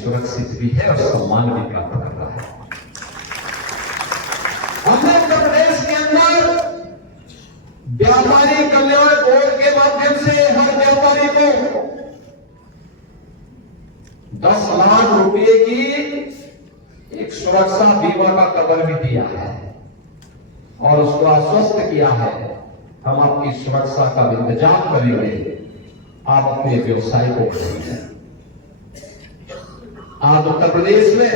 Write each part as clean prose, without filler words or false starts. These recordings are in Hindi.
सुरक्षित भी है और सम्मान भी प्राप्त कर रहा है। हमने उत्तर प्रदेश के अंदर व्यापारी कल्याण बोर्ड के माध्यम से हर व्यापारी को 10 लाख रुपए की एक सुरक्षा बीमा का कवर भी दिया है और उसको आश्वस्त किया है, हम आपकी सुरक्षा का इंतजाम करेंगे, आप अपने व्यवसाय को बढ़ाएंगे। आज उत्तर प्रदेश में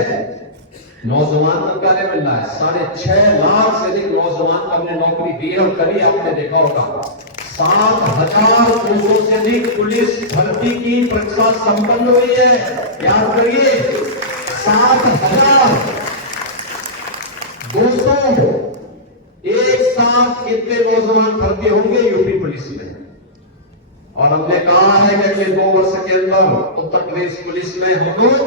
नौजवान को कार्य मिल रहा है, 6.5 लाख से अधिक नौजवान को हमने नौकरी दी है और कभी आपने देखा होगा 7,200 से अधिक पुलिस भर्ती की परीक्षा संपन्न हुई है। याद करिए 7,000। दोस्तों एक साथ कितने नौजवान भर्ती होंगे यूपी पुलिस में? और हमने कहा है कि अगले 2 वर्ष के अंदर उत्तर प्रदेश पुलिस में हम लोग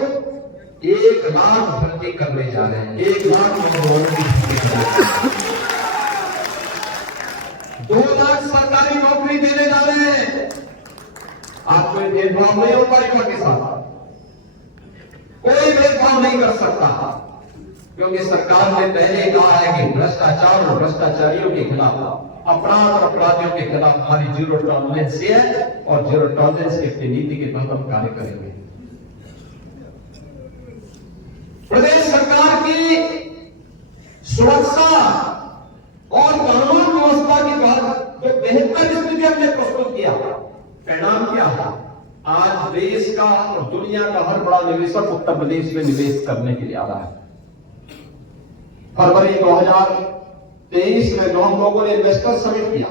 1 लाख भर्ती करने जा रहे हैं। 1 लाख नौजवानों की भर्ती कर रहे हैं। 2 लाख सरकारी नौकरी देने जा रहे हैं। आप कोई भेदभाव नहीं होगा युवा के साथ, कोई भेदभाव नहीं कर सकता, क्योंकि सरकार ने पहले कहा है कि भ्रष्टाचार और भ्रष्टाचारियों के खिलाफ, अपराध और अपराधियों के खिलाफ हमारी 0 टॉलरेंस है और 0 टॉलरेंस की नीति के तहत हम कार्य करेंगे। प्रदेश सरकार की सुरक्षा और कानून व्यवस्था की बात जो बेहतर स्थिति हमने प्रस्तुत किया, परिणाम क्या है? आज देश का और दुनिया का हर बड़ा निवेशक उत्तर प्रदेश में निवेश करने के लिए आ रहा है। फरवरी 2023 में जो हम लोगों ने इन्वेस्टर समिट किया,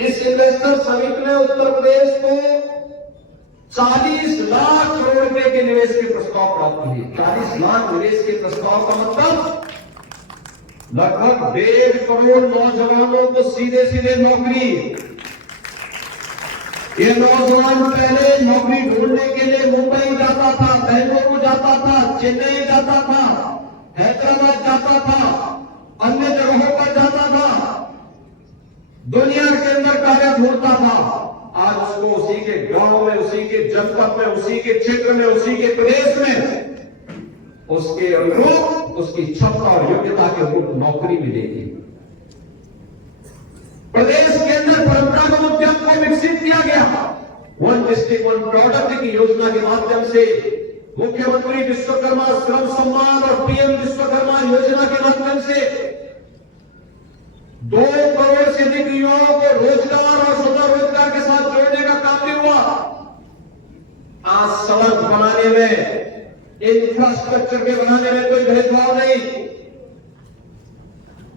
इस इन्वेस्टर समिट में उत्तर प्रदेश को 40 लाख करोड़ रुपए के निवेश के प्रस्ताव प्राप्त हुए। 40 लाख निवेश के प्रस्ताव का मतलब लगभग 1.5 करोड़ नौजवानों को सीधे सीधे नौकरी। ये नौजवान पहले नौकरी ढूंढने के लिए मुंबई जाता था, बेंगलुरु जाता था, चेन्नई जाता था, हैदराबाद जाता था, अन्य जगहों पर जाता था, दुनिया के अंदर कार्य ढूंढता था। आज उसको उसी के गांव में, उसी के जनपद में, उसी के क्षेत्र में, उसी के प्रदेश में उसके अनुरूप, उसकी क्षमता और योग्यता के अनुरूप नौकरी मिलेगी। प्रदेश के अंदर परंपरागत उद्यम को विकसित किया गया। 1 डिस्ट्रिक्ट 1 प्रोडक्ट की योजना के माध्यम से मुख्यमंत्री विश्वकर्मा श्रम सम्मान और पीएम विश्वकर्मा योजना के माध्यम से 2 करोड़ से अधिक युवाओं को रोजगार और स्वतः रोजगार के साथ जोड़ने का काम भी हुआ। आज सड़क बनाने में, इंफ्रास्ट्रक्चर के बनाने में कोई भेदभाव नहीं।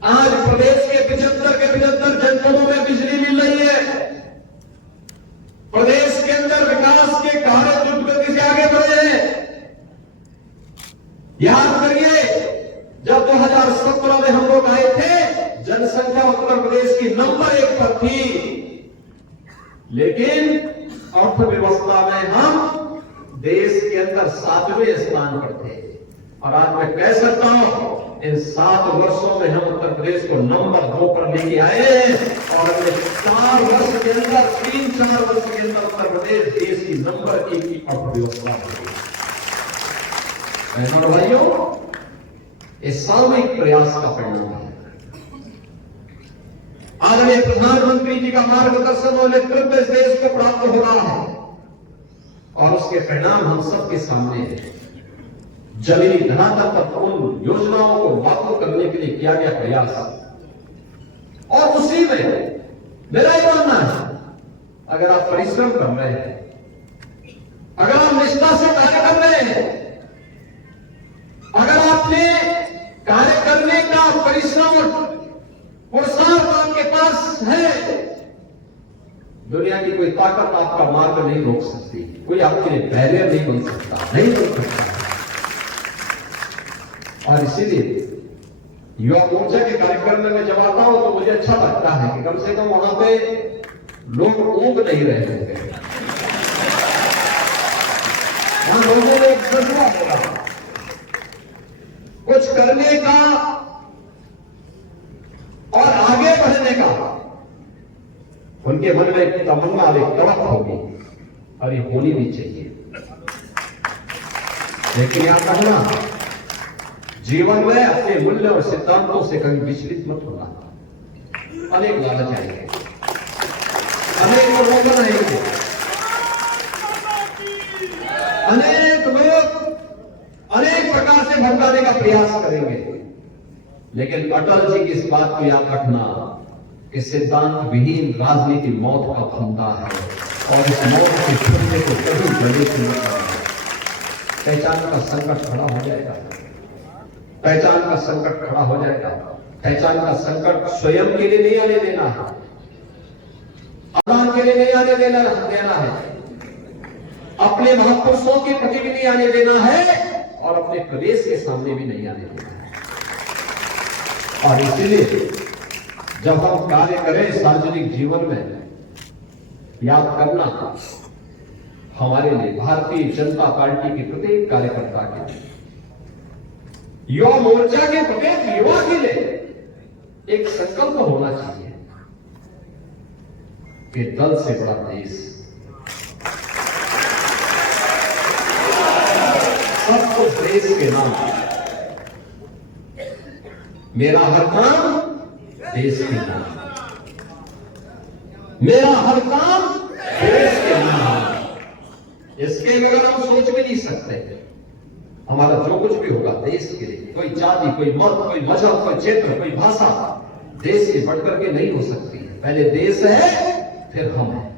आज प्रदेश के 75 जनपदों में बिजली मिल रही है। प्रदेश के अंदर विकास के कार्य द्रुत गति से आगे बढ़े हैं। याद करिए जब 2017 में हम लोग आए थे, जनसंख्या उत्तर प्रदेश की नंबर 1 पर थी, लेकिन अर्थव्यवस्था में हम देश के अंदर 7वें स्थान पर थे। और आज मैं कह सकता हूं इन 7 वर्षों में हम उत्तर प्रदेश को नंबर 2 पर लेके आए हैं और अगले 4 वर्ष के अंदर, 3-4 वर्ष के अंदर उत्तर प्रदेश देश की नंबर 1 की अर्थव्यवस्था बनेगी। बहनों और भाइयों, इस सामूहिक प्रयास का परिणाम है। आदरणीय प्रधानमंत्री जी का मार्गदर्शन और नेतृत्व इस देश को प्राप्त हो रहा है और उसके परिणाम हम सबके सामने हैं। जमीनी धरातल पर उन योजनाओं को लागू करने के लिए किया गया प्रयास, और उसी में मेरा यह मानना है, अगर आप परिश्रम कर रहे हैं, अगर आप निष्ठा से कार्य कर रहे हैं, अगर आपने कार्य करने का परिश्रम और पुरुषार्थ आपके पास है, दुनिया की कोई ताकत आपका मार्ग नहीं रोक सकती, कोई आपके लिए बैरियर नहीं बन सकता, नहीं बन सकता। और इसीलिए युवा मोर्चा के कार्यक्रम में मैं जब आता हूं तो मुझे अच्छा लगता है कि कम से कम वहां पे लोग ऊब नहीं रहे होंगे, वहां लोगों ने एक जज्बा होगा कुछ करने का और आगे बढ़ने का। उनके मन में एक तमन्ना और एक तड़प होगी और ये होनी भी चाहिए। लेकिन याद रखना, जीवन में अपने मूल्य और सिद्धांतों से कभी विचलित मत होना। अनेक लालच आएंगे, अनेक प्रलोभन आएंगे, अनेक लोग अनेक प्रकार से भटकाने का प्रयास करेंगे, लेकिन अटल जी की इस बात को याद रखना कि सिद्धांत विहीन राजनीति मौत का फंदा है और इस मौत के फंदे को कभी गले से मत करना। पहचान का संकट खड़ा हो जाएगा, पहचान का संकट खड़ा हो जाएगा। पहचान का संकट स्वयं के लिए नहीं आने देना है, अदान के लिए नहीं आने देना है, अपने महापुरुषों के प्रति भी नहीं आने देना है और अपने प्रदेश के सामने भी नहीं आने देना है। और इसलिए जब हम कार्य करें सार्वजनिक जीवन में, याद करना हमारे लिए, भारतीय जनता पार्टी के प्रत्येक कार्यकर्ता के लिए, युवा मोर्चा के प्रत्येक युवा के लिए एक संकल्प होना चाहिए कि दल से बड़ा देश, सब कुछ देश के नाम, मेरा हर काम देश के नाम, मेरा हर काम देश के नाम। इसके बगैर हम सोच भी नहीं सकते। हमारा जो कुछ भी होगा देश के लिए, कोई जाति, कोई मत, कोई मजहब, कोई क्षेत्र, कोई भाषा देश से बढ़कर के नहीं हो सकती है। पहले देश है, फिर हम हैं।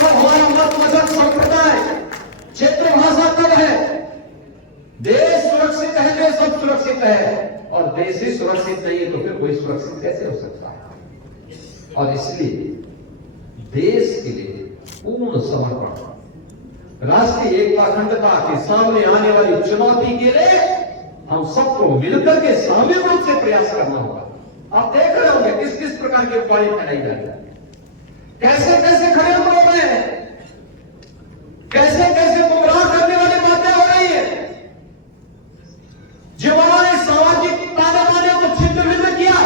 तो हमारा मत, मजहब, संप्रदाय, क्षेत्र, भाषा कब है? देश सुरक्षित है तो सब सुरक्षित है, और देश ही सुरक्षित नहीं है तो फिर कोई सुरक्षित कैसे हो सकता है? और इसलिए देश के लिए पूर्ण समर्पण, राष्ट्रीय एकता अखंडता के सामने आने वाली चुनौती के लिए हम सबको मिलकर के सामूहिक रूप से प्रयास करना होगा। आप देख रहे होंगे किस किस प्रकार की अफवाहें फैलाई जा रही है, कैसे कैसे खड़े हो रहे हैं, कैसे कैसे गुमराह करने वाली बातें हो रही है। जिन्होंने सामाजिक ताने बाने को छिन्न भिन्न किया,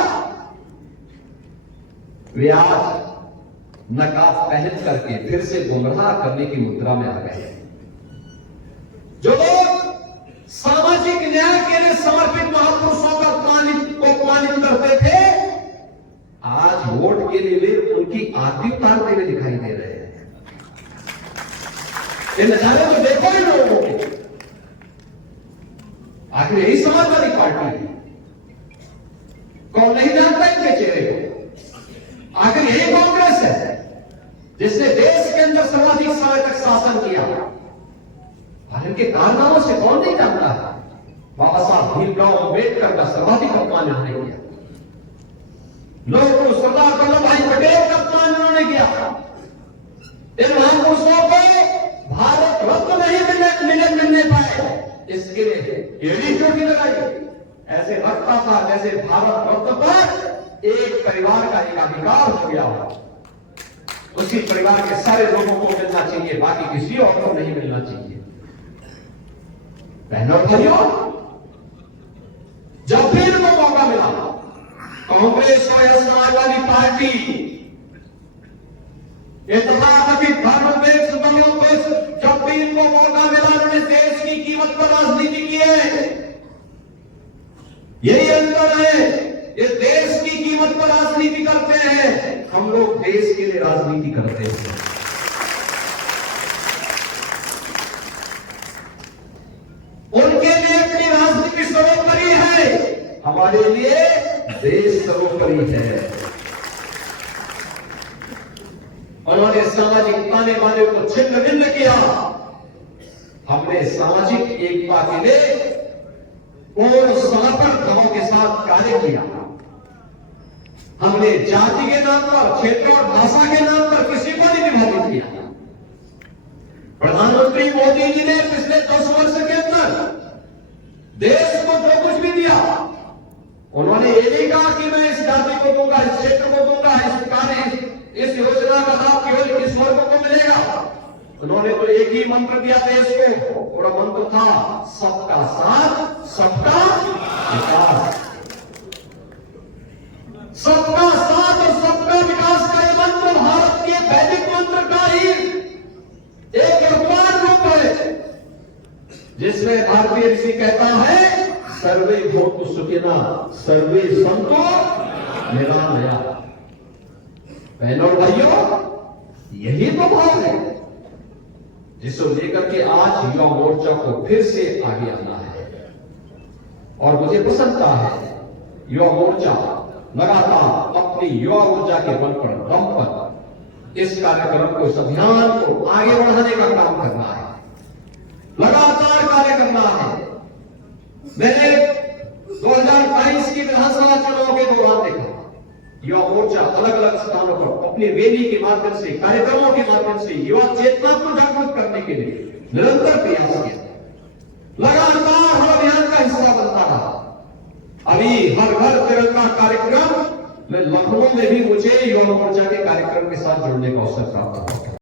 वे आज नकाब पहन करके फिर से गुमराह करने की मुद्रा में आ गए। जो लोग सामाजिक न्याय के लिए समर्पित महापुरुषों का अपमानित करते थे, आज वोट के लिए वे उनकी आरती उतारते हुए दिखाई दे रहे हैं। ये नजारे तो देखो ही लोगों के। आखिर यही समाजवादी पार्टी है, कौन नहीं जानता इनके चेहरे को? आखिर यही कांग्रेस है जिसने देश के अंदर सर्वाधिक समय तक शासन किया, और इनके कारनामों से कौन नहीं जानता है? बाबा साहब भीमराव अम्बेडकर का सर्वाधिक अपमान इन्होंने किया, लोगों सरदार वल्लभ भाई पटेल का अपमान इन्होंने किया। इन महापुरुषों को भारत रत्न नहीं मिलने पाए, इसके लिए एड़ी चोटी लगाई। ऐसे लगता था जैसे भारत रत्न पर एक परिवार का एक अधिकार हो गया हो, उसी परिवार के सारे लोगों को मिलना चाहिए, बाकी किसी और को नहीं मिलना चाहिए। बहनों और भाइयों, जब भी इनको मौका मिला, कांग्रेस और समाजवादी पार्टी ये तथाकथित धर्मनिरपेक्ष दलों को जब भी इनको मौका मिला, उन्होंने देश की कीमत पर राजनीति की है। यही अंतर है, ये देश की कीमत पर राजनीति करते हैं, हम लोग देश के लिए राजनीति करते हैं। उनके लिए अपनी राजनीति सर्वोपरि है, हमारे लिए देश सर्वोपरि है। उन्होंने सामाजिक ताने बाने को छिन्न भिन्न किया, हमने सामाजिक एकता के लिए पूर्ण समर्पण भावों के साथ कार्य किया। हमने जाति के नाम पर, क्षेत्र और भाषा के नाम पर किसी को नहीं विभाजित किया। प्रधानमंत्री मोदी जी ने पिछले 10 वर्ष के अंदर देश को जो कुछ भी दिया, उन्होंने ये नहीं कहा कि मैं इस जाति को दूंगा, इस क्षेत्र को दूंगा, इस योजना का लाभ केवल इस वर्ग को मिलेगा। उन्होंने तो एक ही मंत्र दिया देश को, और मंत्र था सबका साथ, सबका विकास। सबका साथ और सबका विकास का ये मंत्र भारत के वैदिक मंत्र का ही एक रूपांतर जिसमें भारतीय ऋषि कहता है सर्वे भवन्तु सुखिनः सर्वे सन्तु निरामयाः। बहनों और भाइयों, यही तो भाव है जिसको लेकर के आज युवा मोर्चा को फिर से आगे आना है। और मुझे प्रसन्नता है युवा मोर्चा लगातार अपनी युवा ऊर्जा के बल पर दम पर इस कार्यक्रम को, इस अभियान को आगे बढ़ाने का काम करना है, लगातार कार्य करना है। मैंने 2022 की विधानसभा चुनाव के दौरान देखा युवा मोर्चा अलग अलग स्थानों पर अपनी रैली के माध्यम से, कार्यक्रमों के माध्यम से युवा चेतना को जागरूक करने के लिए निरंतर प्रयास किया, लगातार हर अभियान का हिस्सा बनता रहा। अभी हर घर तिरंगा कार्यक्रम में लखनऊ में भी मुझे युवा मोर्चा के कार्यक्रम के साथ जुड़ने का अवसर प्राप्त हुआ।